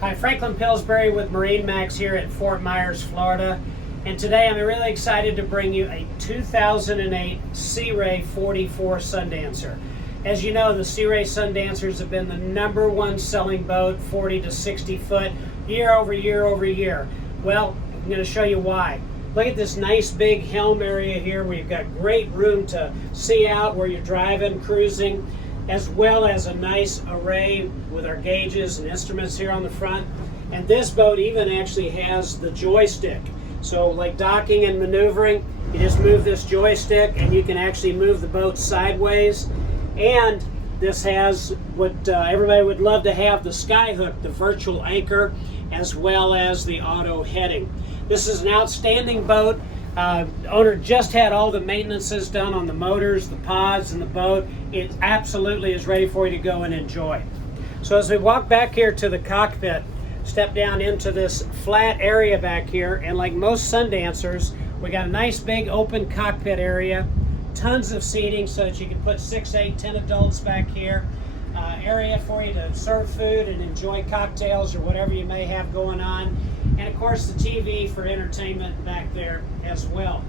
Hi, Franklin Pillsbury with MarineMax here at Fort Myers, Florida. And today I'm really excited to bring you a 2008 Sea Ray 44 Sundancer. As you know, the Sea Ray Sundancers have been the #1 selling boat, 40 to 60 foot, year over year over year. Well, I'm going to show you why. Look at this nice big helm area here where you've got great room to see out where you're driving, cruising, as well as a nice array with our gauges and instruments here on the front. And this boat even actually has the joystick. So like docking and maneuvering, you just move this joystick and you can actually move the boat sideways. And this has what everybody would love to have, the skyhook, the virtual anchor, as well as the auto heading. This is an outstanding boat. Owner just had all the maintenances done on the motors, the pods, and the boat. It absolutely is ready for you to go and enjoy. So as we walk back here to the cockpit, step down into this flat area back here, and like most Sundancers, we got a nice big open cockpit area, tons of seating so that you can put 6, 8, 10 adults back here. Area for you to serve food and enjoy cocktails or whatever you may have going on. And of course the TV for entertainment back there as well.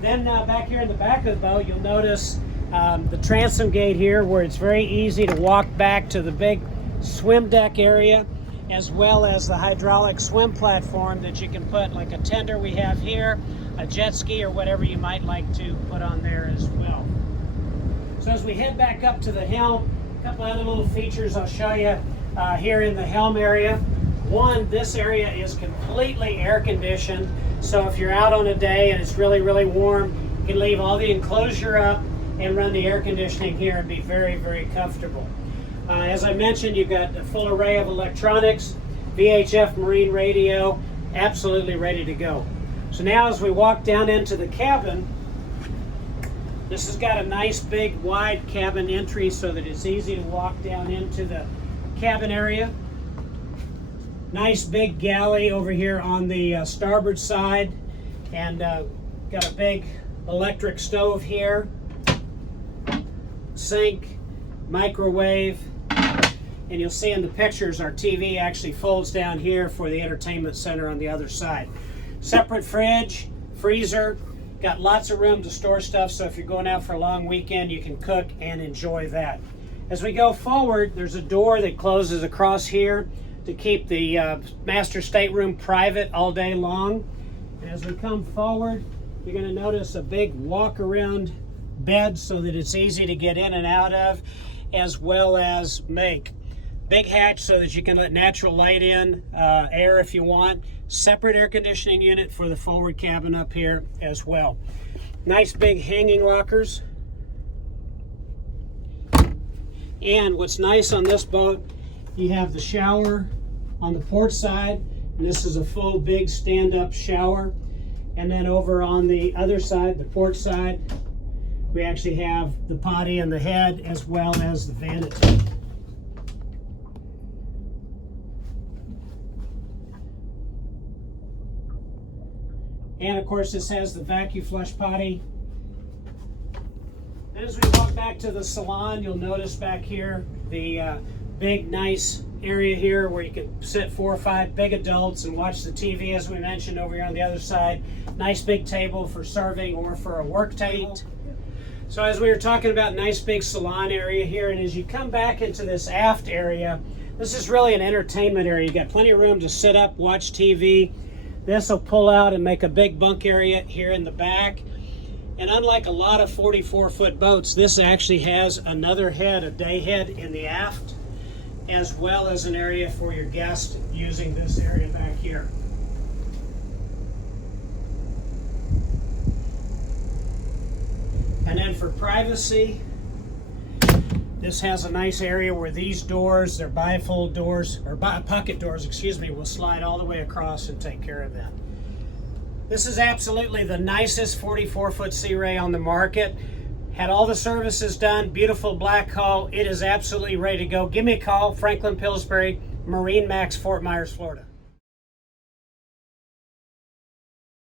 Then back here in the back of the boat, you'll notice the Transom Gate here, where it's very easy to walk back to the big swim deck area, as well as the hydraulic swim platform that you can put like a tender we have here, a jet ski, or whatever you might like to put on there as well. So as we head back up to the helm, a couple other little features I'll show you here in the helm area. One, this area is completely air conditioned, so if you're out on a day and it's really, really warm, you can leave all the enclosure up and run the air conditioning here and be very, very comfortable. As I mentioned, you've got a full array of electronics, VHF marine radio, absolutely ready to go. So now as we walk down into the cabin, this has got a nice big wide cabin entry so that it's easy to walk down into the cabin area. Nice big galley over here on the starboard side, and got a big electric stove here, sink, microwave, and you'll see in the pictures our TV actually folds down here for the entertainment center on the other side. Separate fridge, freezer, got lots of room to store stuff, so if you're going out for a long weekend, you can cook and enjoy that. As we go forward, there's a door that closes across here to keep the master stateroom private all day long. And as we come forward, you're going to notice a big walk-around bed so that it's easy to get in and out of, as well as make big hatch so that you can let natural light in, air if you want. Separate air conditioning unit for the forward cabin up here as well. Nice big hanging lockers. And what's nice on this boat, you have the shower on the port side, and this is a full big stand-up shower. And then over on the other side, the port side, we actually have the potty and the head, as well as the vanity. And of course this has the vacuum flush potty. And as we walk back to the salon, you'll notice back here the big nice area here where you can sit 4 or 5 big adults and watch the TV, as we mentioned over here on the other side. Nice big table for serving or for a work table. So as we were talking about, nice big salon area here, and as you come back into this aft area, this is really an entertainment area. You got plenty of room to sit up, watch TV. This will pull out and make a big bunk area here in the back. And unlike a lot of 44-foot boats, this actually has another head, a day head in the aft, as well as an area for your guest using this area back here. And then for privacy, this has a nice area where these doors, they're bifold doors, or pocket doors, excuse me, will slide all the way across and take care of that. This is absolutely the nicest 44-foot Sea Ray on the market. Had all the services done, beautiful black hull. It is absolutely ready to go. Give me a call, Franklin Pillsbury, MarineMax, Fort Myers, Florida.